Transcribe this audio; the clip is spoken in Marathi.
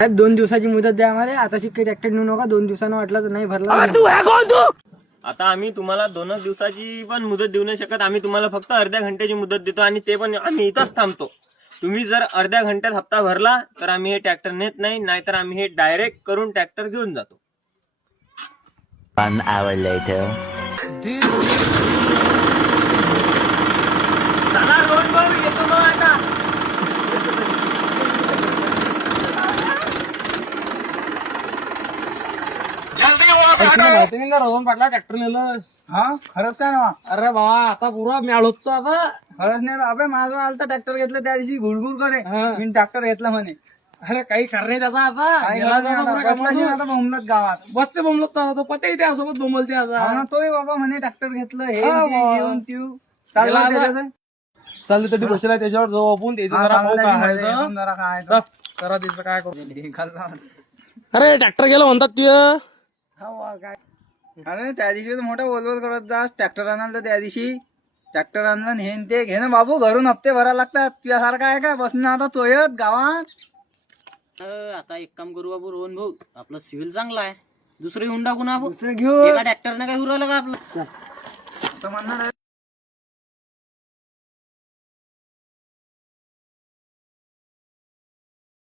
साहेब 2 दिवसाची मुदत द्या आम्हाला. आता काही ट्रॅक्टर नेऊ नका. 2 दिवसानं वाटलं तर नाही भरला. आता आम्ही तुम्हाला 2 दिवसाची पण मुदत देऊ नाही शकत. आम्ही तुम्हाला फक्त अर्ध्या घंट्याची मुदत देतो आणि ते पण आम्ही इथंच थांबतो. तुम्ही जर अर्ध्या घंट्यात हप्ता भरला तर आम्ही हे ट्रॅक्टर नेत नाही, नाहीतर आम्ही हे डायरेक्ट करून ट्रॅक्टर घेऊन जातो. 1 hour later. चला रोड भाऊ, येतो मग आता. माहिती नाही ना रोहन पाटला ट्रॅक्टर नेलं. हा खरंच काय ना अरे बाबा आता पुरा मिळाल होतो आता. खरंच नाही अबे माझं आलता ट्रॅक्टर घेतलं त्या दिवशी घुडघुड करे हा. मी ट्रॅक्टर घेतला म्हणे अरे काही खरं नाही त्याचा आता. काय गेला करायचं आता आता? पुरा बसलाशी कामाला. आता बोंबलत गावात बसते बोंबलत तो पते त्या सोबत बोंबलते हो ना आता. तोही बाबा म्हणे ट्रॅक्टर घेतलं हे हा, ते, बाबा. येऊन तीव गेला चालला आता. त्याच्याचं. चालू तरी बसला त्याच्यावर जाऊ आपण त्याचं हा, जरा चालला पाहू त्याची काय मजा आहे येऊन तर. जरा काय जा, करा त्याचं काय करू. अरे अरे ट्रॅक्टर गेला म्हणतात तू. त्या दिवशी तर मोठा बोलबोल करत जास ट्रॅक्टर आणाल तर त्या दिवशी ट्रॅक्टर आणलं हे न ते घे ना बाबू घरून हप्ते भरायला लागतात तुझ्यासारखं आहे का बसणं आता चोयत गावात. आता एक काम करू बाबू रोहन भाऊ, आपलं सिव्हिल चांगला आहे, दुसरं घेऊन टाकू ना आपण. दुसरं घेऊ एका ट्रॅक्टरने काय उरवलं का आपलं. तर म्हणणार